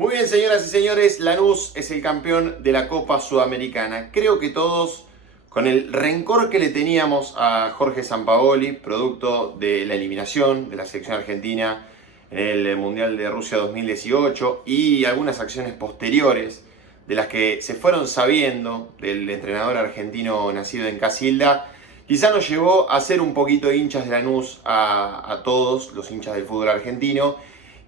Muy bien, señoras y señores, Lanús es el campeón de la Copa Sudamericana. Creo que todos, con el rencor que le teníamos a Jorge Sampaoli, producto de la eliminación de la selección argentina en el Mundial de Rusia 2018 y algunas acciones posteriores de las que se fueron sabiendo del entrenador argentino nacido en Casilda, quizá nos llevó a ser un poquito hinchas de Lanús a todos los hinchas del fútbol argentino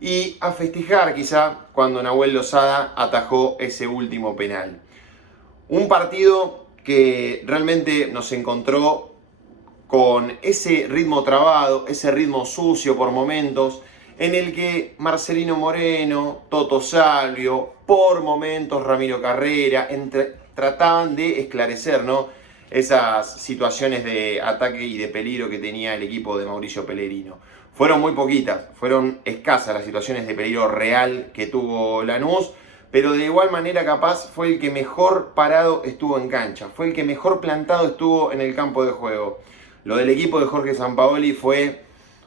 y a festejar quizá cuando Nahuel Lozada atajó ese último penal. Un partido que realmente nos encontró con ese ritmo trabado, ese ritmo sucio por momentos, en el que Marcelino Moreno, Toto Salvio, por momentos Ramiro Carrera, trataban de esclarecer, ¿no?, esas situaciones de ataque y de peligro que tenía el equipo de Mauricio Pellegrino. Fueron muy poquitas, fueron escasas las situaciones de peligro real que tuvo Lanús, pero de igual manera capaz fue el que mejor parado estuvo en cancha, fue el que mejor plantado estuvo en el campo de juego. Lo del equipo de Jorge Sampaoli fue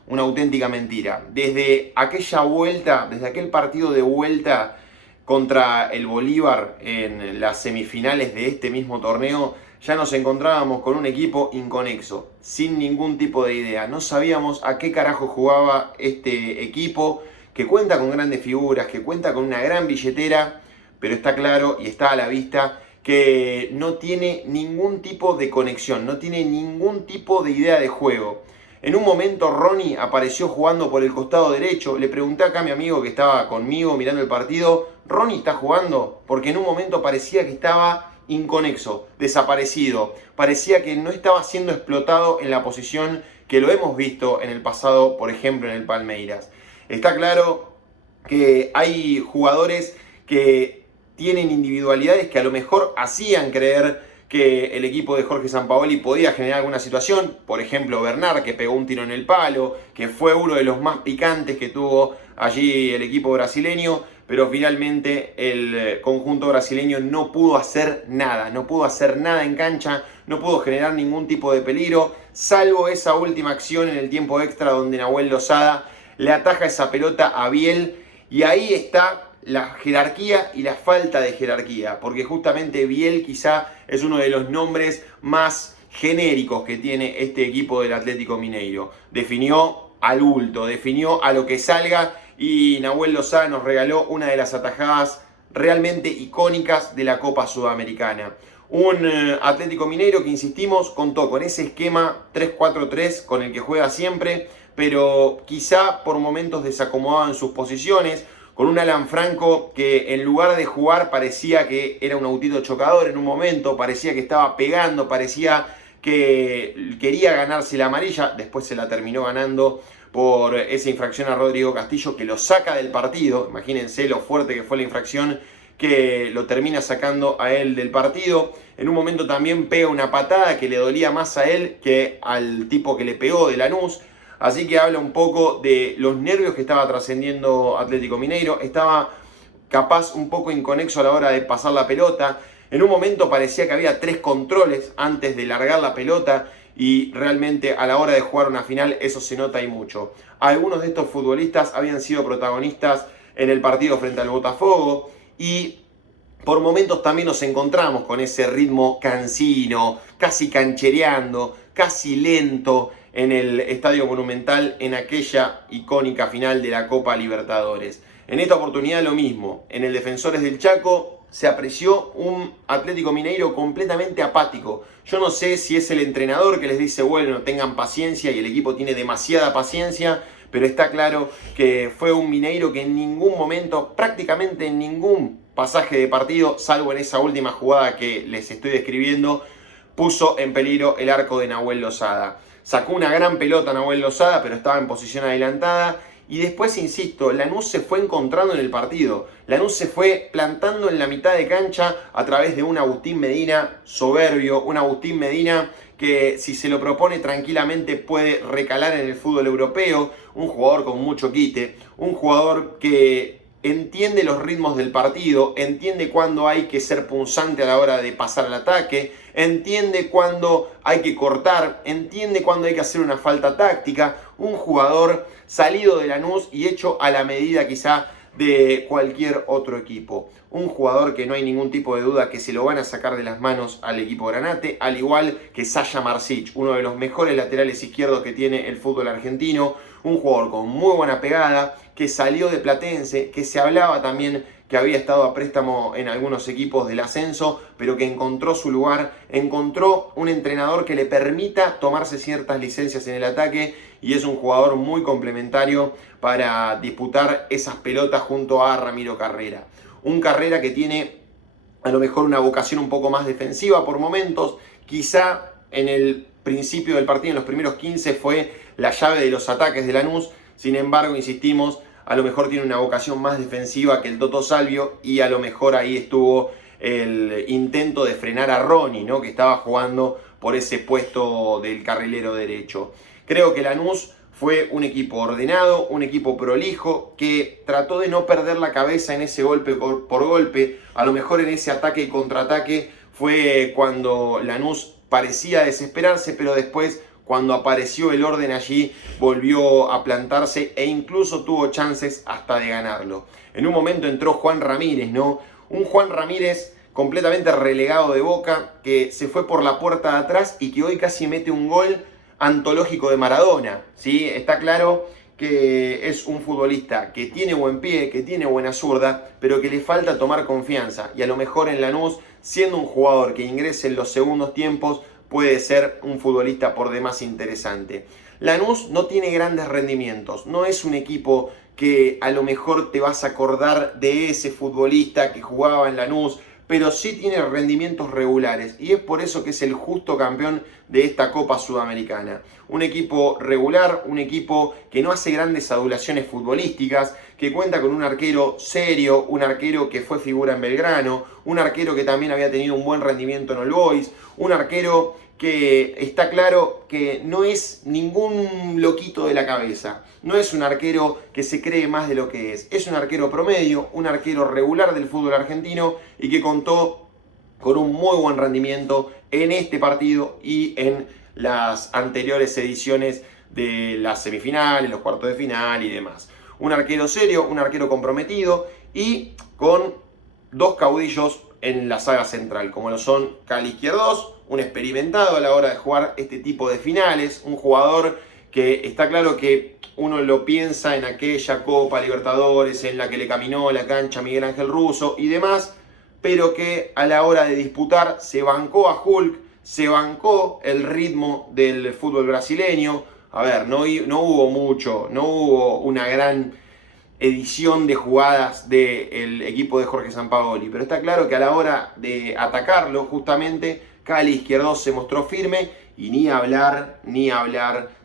una auténtica mentira. Desde aquella vuelta, desde aquel partido de vuelta contra el Bolívar en las semifinales de este mismo torneo, ya nos encontrábamos con un equipo inconexo, sin ningún tipo de idea. No sabíamos a qué carajo jugaba este equipo, que cuenta con grandes figuras, que cuenta con una gran billetera, pero está claro y está a la vista que no tiene ningún tipo de conexión, no tiene ningún tipo de idea de juego. En un momento Ronnie apareció jugando por el costado derecho. Le pregunté acá a mi amigo que estaba conmigo mirando el partido, ¿Ronnie está jugando? Porque en un momento parecía que estaba inconexo, desaparecido. Parecía que no estaba siendo explotado en la posición que lo hemos visto en el pasado, por ejemplo en el Palmeiras. Está claro que hay jugadores que tienen individualidades que a lo mejor hacían creer que el equipo de Jorge Sampaoli podía generar alguna situación. Por ejemplo, Bernard, que pegó un tiro en el palo, que fue uno de los más picantes que tuvo allí el equipo brasileño, pero finalmente el conjunto brasileño no pudo hacer nada en cancha, no pudo generar ningún tipo de peligro, salvo esa última acción en el tiempo extra donde Nahuel Lozada le ataja esa pelota a Biel, y ahí está la jerarquía y la falta de jerarquía, porque justamente Biel quizá es uno de los nombres más genéricos que tiene este equipo del Atlético Mineiro. Definió al bulto, definió a lo que salga, y Nahuel Lozada nos regaló una de las atajadas realmente icónicas de la Copa Sudamericana. Un Atlético Mineiro que, insistimos, contó con ese esquema 3-4-3 con el que juega siempre, pero quizá por momentos desacomodado en sus posiciones, con un Alan Franco que en lugar de jugar parecía que era un autito chocador en un momento, parecía que estaba pegando, parecía que quería ganarse la amarilla, después se la terminó ganando por esa infracción a Rodrigo Castillo que lo saca del partido. Imagínense lo fuerte que fue la infracción que lo termina sacando a él del partido. En un momento también pega una patada que le dolía más a él que al tipo que le pegó de Lanús. Así que habla un poco de los nervios que estaba trascendiendo Atlético Mineiro. Estaba capaz un poco inconexo a la hora de pasar la pelota. En un momento parecía que había 3 controles antes de largar la pelota, y realmente a la hora de jugar una final eso se nota y mucho. Algunos de estos futbolistas habían sido protagonistas en el partido frente al Botafogo, y por momentos también nos encontramos con ese ritmo cansino, casi canchereando, casi lento en el Estadio Monumental en aquella icónica final de la Copa Libertadores. En esta oportunidad lo mismo, en el Defensores del Chaco se apreció un Atlético Mineiro completamente apático. Yo no sé si es el entrenador que les dice, bueno, tengan paciencia, y el equipo tiene demasiada paciencia, pero está claro que fue un Mineiro que en ningún momento, prácticamente en ningún pasaje de partido, salvo en esa última jugada que les estoy describiendo, puso en peligro el arco de Nahuel Lozada. Sacó una gran pelota Nahuel Lozada, pero estaba en posición adelantada. Y después, insisto, Lanús se fue encontrando en el partido. Lanús se fue plantando en la mitad de cancha a través de un Agustín Medina soberbio, un Agustín Medina que, si se lo propone tranquilamente, puede recalar en el fútbol europeo. Un jugador con mucho quite, un jugador que entiende los ritmos del partido, entiende cuándo hay que ser punzante a la hora de pasar al ataque, entiende cuándo hay que cortar, entiende cuándo hay que hacer una falta táctica. Un jugador salido de Lanús y hecho a la medida quizá de cualquier otro equipo. Un jugador que no hay ningún tipo de duda que se lo van a sacar de las manos al equipo granate, al igual que Sasha Marsic, uno de los mejores laterales izquierdos que tiene el fútbol argentino, un jugador con muy buena pegada, que salió de Platense, que se hablaba también que había estado a préstamo en algunos equipos del ascenso, pero que encontró su lugar, encontró un entrenador que le permita tomarse ciertas licencias en el ataque y es un jugador muy complementario para disputar esas pelotas junto a Ramiro Carrera. Un Carrera que tiene a lo mejor una vocación un poco más defensiva por momentos, quizá en el principio del partido, en los primeros 15, fue la llave de los ataques de Lanús, sin embargo, insistimos, a lo mejor tiene una vocación más defensiva que el Toto Salvio y a lo mejor ahí estuvo el intento de frenar a Ronnie, ¿no? Que estaba jugando por ese puesto del carrilero derecho. Creo que Lanús fue un equipo ordenado, un equipo prolijo, que trató de no perder la cabeza en ese golpe por golpe. A lo mejor en ese ataque y contraataque fue cuando Lanús parecía desesperarse, pero después, cuando apareció el orden allí, volvió a plantarse e incluso tuvo chances hasta de ganarlo. En un momento entró Juan Ramírez, ¿no? Un Juan Ramírez completamente relegado de Boca, que se fue por la puerta de atrás y que hoy casi mete un gol antológico de Maradona, ¿sí? Está claro que es un futbolista que tiene buen pie, que tiene buena zurda, pero que le falta tomar confianza. Y a lo mejor en Lanús, siendo un jugador que ingrese en los segundos tiempos, puede ser un futbolista por demás interesante. Lanús no tiene grandes rendimientos, no es un equipo que a lo mejor te vas a acordar de ese futbolista que jugaba en Lanús, pero sí tiene rendimientos regulares y es por eso que es el justo campeón de esta Copa Sudamericana. Un equipo regular, un equipo que no hace grandes adulaciones futbolísticas, que cuenta con un arquero serio, un arquero que fue figura en Belgrano, un arquero que también había tenido un buen rendimiento en All Boys, un arquero que está claro que no es ningún loquito de la cabeza, no es un arquero que se cree más de lo que es un arquero promedio, un arquero regular del fútbol argentino y que contó con un muy buen rendimiento en este partido y en las anteriores ediciones de las semifinales, los cuartos de final y demás. Un arquero serio, un arquero comprometido y con dos caudillos en la saga central, como lo son Cali Izquierdos, un experimentado a la hora de jugar este tipo de finales, un jugador que está claro que uno lo piensa en aquella Copa Libertadores en la que le caminó la cancha Miguel Ángel Russo y demás, pero que a la hora de disputar se bancó a Hulk, se bancó el ritmo del fútbol brasileño. A ver, no hubo mucho, no hubo una gran edición de jugadas del equipo de Jorge Sampaoli, pero está claro que a la hora de atacarlo, justamente, Cali Izquierdos se mostró firme y ni hablar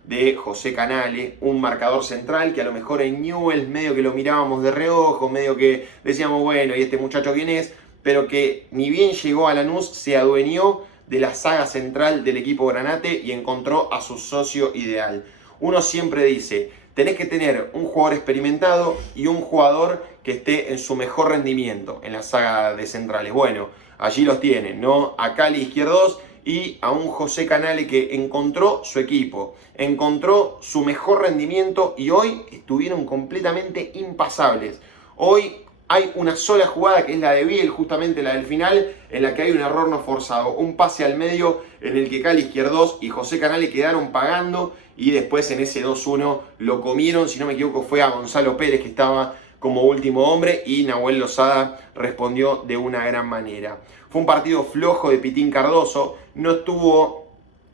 de José Canale, un marcador central que a lo mejor en Newell's medio que lo mirábamos de reojo, medio que decíamos, bueno, ¿y este muchacho quién es? Pero que ni bien llegó a Lanús, se adueñó de la saga central del equipo granate y encontró a su socio ideal. Uno siempre dice, tenés que tener un jugador experimentado y un jugador que esté en su mejor rendimiento en la saga de centrales. Bueno, allí los tienen, ¿no? A Cali Izquierdos y a un José Canale que encontró su equipo, encontró su mejor rendimiento y hoy estuvieron completamente impasables. Hoy hay una sola jugada que es la de Biel, justamente la del final, en la que hay un error no forzado, un pase al medio en el que Cali Izquierdos y José Canale quedaron pagando y después en ese 2-1 lo comieron, si no me equivoco fue a Gonzalo Pérez que estaba como último hombre y Nahuel Lozada respondió de una gran manera. Fue un partido flojo de Pitín Cardoso, no estuvo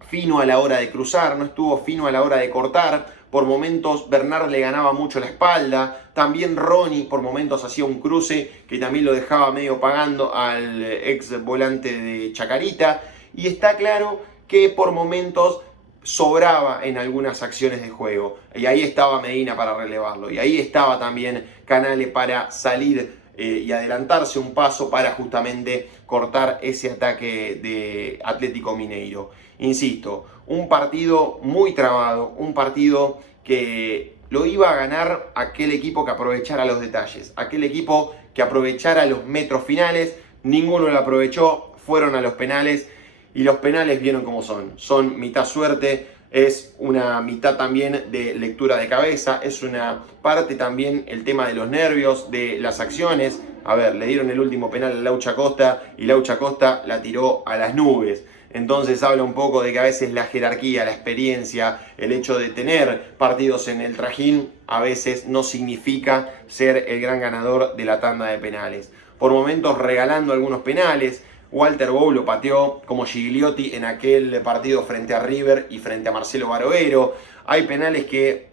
fino a la hora de cruzar, no estuvo fino a la hora de cortar. Por momentos Bernard le ganaba mucho la espalda, también Ronnie por momentos hacía un cruce que también lo dejaba medio pagando al ex volante de Chacarita y está claro que por momentos sobraba en algunas acciones de juego y ahí estaba Medina para relevarlo y ahí estaba también Canale para salir y adelantarse un paso para justamente cortar ese ataque de Atlético Mineiro. Insisto, un partido muy trabado, un partido que lo iba a ganar aquel equipo que aprovechara los detalles, aquel equipo que aprovechara los metros finales, ninguno lo aprovechó, fueron a los penales y los penales vieron cómo son mitad suerte, es una mitad también de lectura de cabeza, es una parte también el tema de los nervios, de las acciones. A ver, le dieron el último penal a Laucha Costa y Laucha Costa la tiró a las nubes. Entonces habla un poco de que a veces la jerarquía, la experiencia, el hecho de tener partidos en el trajín, a veces no significa ser el gran ganador de la tanda de penales. Por momentos regalando algunos penales. Walter Bow lo pateó como Gigliotti en aquel partido frente a River y frente a Marcelo Barovero. Hay penales que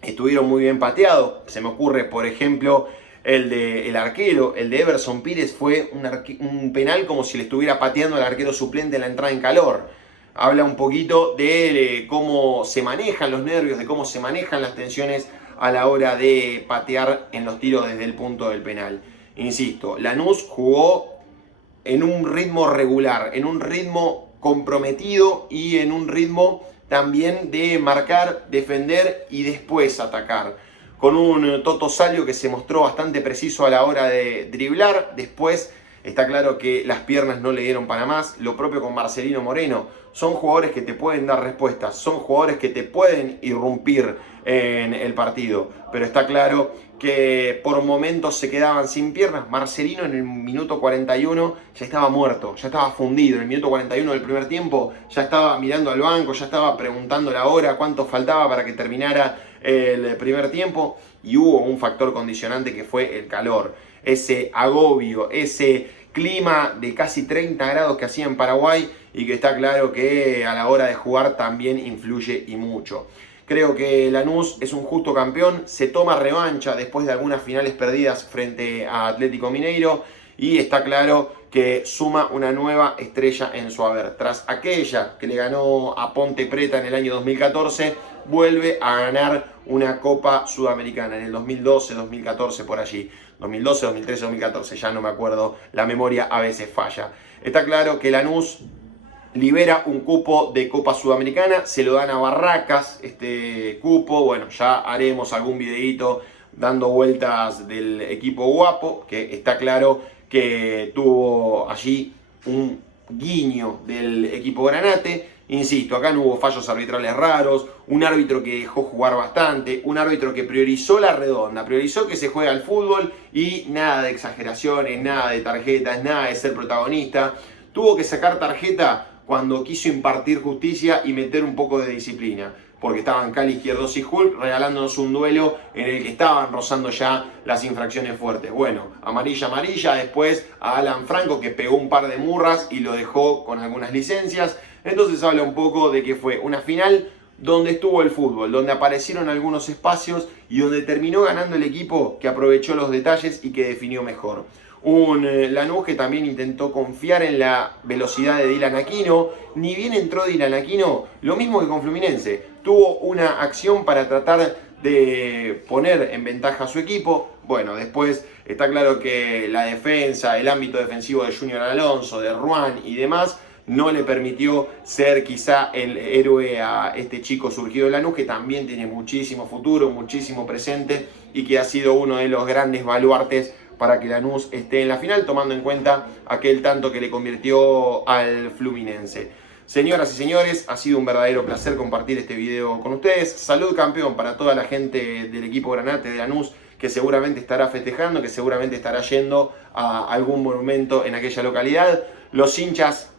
estuvieron muy bien pateados. Se me ocurre, por ejemplo, el arquero, el de Everson Pires, fue un penal como si le estuviera pateando al arquero suplente en la entrada en calor. Habla un poquito de cómo se manejan los nervios, de cómo se manejan las tensiones a la hora de patear en los tiros desde el punto del penal. Insisto, Lanús jugó en un ritmo regular, en un ritmo comprometido y en un ritmo también de marcar, defender y después atacar. Con un Toto Salvio que se mostró bastante preciso a la hora de driblar. Después está claro que las piernas no le dieron para más. Lo propio con Marcelino Moreno. Son jugadores que te pueden dar respuestas, son jugadores que te pueden irrumpir en el partido. Pero está claro que por momentos se quedaban sin piernas. Marcelino en el minuto 41 ya estaba muerto, ya estaba fundido. En el minuto 41 del primer tiempo ya estaba mirando al banco, ya estaba preguntando la hora, cuánto faltaba para que terminara el primer tiempo. Y hubo un factor condicionante que fue el calor, ese agobio, ese clima de casi 30 grados que hacía en Paraguay y que está claro que a la hora de jugar también influye y mucho. Creo que Lanús es un justo campeón, se toma revancha después de algunas finales perdidas frente a Atlético Mineiro y está claro que suma una nueva estrella en su haber. Tras aquella que le ganó a Ponte Preta en el año 2014, vuelve a ganar una Copa Sudamericana en el 2012, 2014, por allí. 2012, 2013, 2014, ya no me acuerdo, la memoria a veces falla. Está claro que Lanús libera un cupo de Copa Sudamericana, se lo dan a Barracas este cupo. Bueno, ya haremos algún videito dando vueltas del equipo guapo, que está claro que tuvo allí un guiño del equipo Granate. Insisto, acá no hubo fallos arbitrales raros, un árbitro que dejó jugar bastante, un árbitro que priorizó la redonda, priorizó que se juega al fútbol y nada de exageraciones, nada de tarjetas, nada de ser protagonista. Tuvo que sacar tarjeta cuando quiso impartir justicia y meter un poco de disciplina, porque estaban Cali, Izquierdos y Hulk regalándonos un duelo en el que estaban rozando ya las infracciones fuertes. Bueno, amarilla, después a Alan Franco que pegó un par de murras y lo dejó con algunas licencias. Entonces habla un poco de que fue una final donde estuvo el fútbol, donde aparecieron algunos espacios y donde terminó ganando el equipo que aprovechó los detalles y que definió mejor. Un Lanús que también intentó confiar en la velocidad de Dylan Aquino. Ni bien entró Dylan Aquino, lo mismo que con Fluminense. Tuvo una acción para tratar de poner en ventaja a su equipo. Bueno, después está claro que la defensa, el ámbito defensivo de Junior Alonso, de Ruan y demás, no le permitió ser quizá el héroe a este chico surgido de Lanús, que también tiene muchísimo futuro, muchísimo presente y que ha sido uno de los grandes baluartes para que Lanús esté en la final, tomando en cuenta aquel tanto que le convirtió al Fluminense. Señoras y señores, ha sido un verdadero placer compartir este video con ustedes. Salud campeón para toda la gente del equipo Granate de Lanús, que seguramente estará festejando, que seguramente estará yendo a algún monumento en aquella localidad. Los hinchas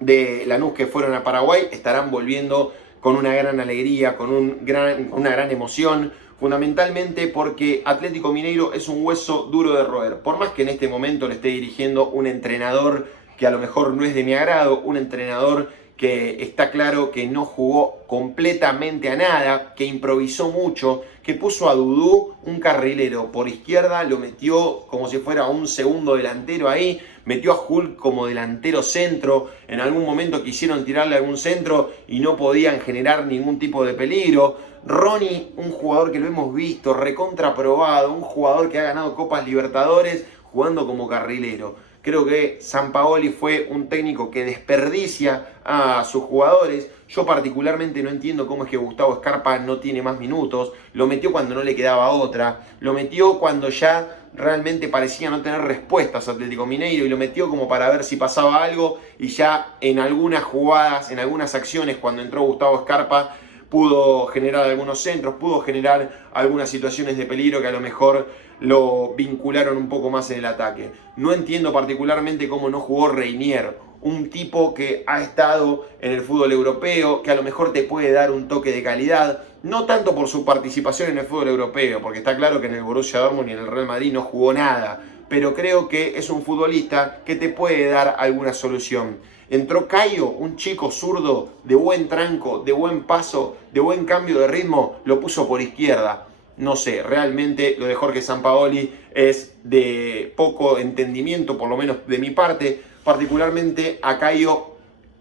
de Lanús que fueron a Paraguay estarán volviendo con una gran alegría, con una gran emoción, fundamentalmente porque Atlético Mineiro es un hueso duro de roer. Por más que en este momento le esté dirigiendo un entrenador que a lo mejor no es de mi agrado, un entrenador que está claro que no jugó completamente a nada, que improvisó mucho, que puso a Dudú, un carrilero, por izquierda, lo metió como si fuera un segundo delantero ahí, metió a Hulk como delantero centro, en algún momento quisieron tirarle algún centro y no podían generar ningún tipo de peligro. Ronnie, un jugador que lo hemos visto, recontraprobado, un jugador que ha ganado Copas Libertadores jugando como carrilero. Creo que Sampaoli fue un técnico que desperdicia a sus jugadores. Yo particularmente no entiendo cómo es que Gustavo Scarpa no tiene más minutos. Lo metió cuando no le quedaba otra. Lo metió cuando ya realmente parecía no tener respuestas Atlético Mineiro y lo metió como para ver si pasaba algo, y ya en algunas jugadas, en algunas acciones, cuando entró Gustavo Scarpa, pudo generar algunos centros, pudo generar algunas situaciones de peligro que a lo mejor lo vincularon un poco más en el ataque. No entiendo particularmente cómo no jugó Reinier, un tipo que ha estado en el fútbol europeo, que a lo mejor te puede dar un toque de calidad, no tanto por su participación en el fútbol europeo, porque está claro que en el Borussia Dortmund y en el Real Madrid no jugó nada, pero creo que es un futbolista que te puede dar alguna solución. Entró Caio, un chico zurdo, de buen tranco, de buen paso, de buen cambio de ritmo, lo puso por izquierda. No sé, realmente lo de Jorge Sampaoli es de poco entendimiento, por lo menos de mi parte. Particularmente a Caio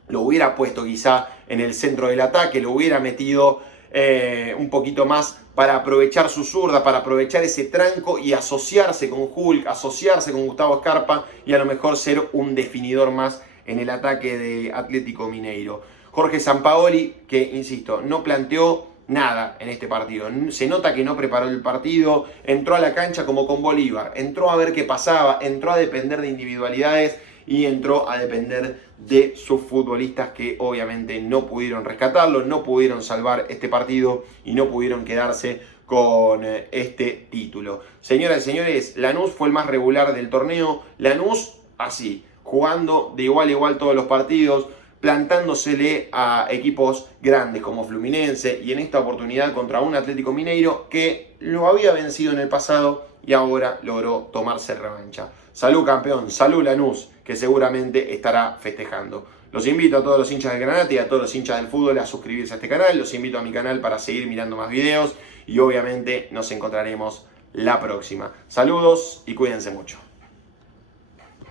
lo hubiera puesto quizá en el centro del ataque, lo hubiera metido un poquito más para aprovechar su zurda, para aprovechar ese tranco y asociarse con Hulk, asociarse con Gustavo Scarpa y a lo mejor ser un definidor más en el ataque de Atlético Mineiro. Jorge Sampaoli, que insisto, no planteó nada en este partido. Se nota que no preparó el partido, entró a la cancha como con Bolívar, entró a ver qué pasaba, entró a depender de individualidades y entró a depender de sus futbolistas que obviamente no pudieron rescatarlo, no pudieron salvar este partido y no pudieron quedarse con este título. Señoras y señores, Lanús fue el más regular del torneo. Lanús así, jugando de igual a igual todos los partidos, plantándosele a equipos grandes como Fluminense y en esta oportunidad contra un Atlético Mineiro que lo había vencido en el pasado y ahora logró tomarse revancha. Salud campeón, salud Lanús, que seguramente estará festejando. Los invito a todos los hinchas del Granate y a todos los hinchas del fútbol a suscribirse a este canal. Los invito a mi canal para seguir mirando más videos y obviamente nos encontraremos la próxima. Saludos y cuídense mucho.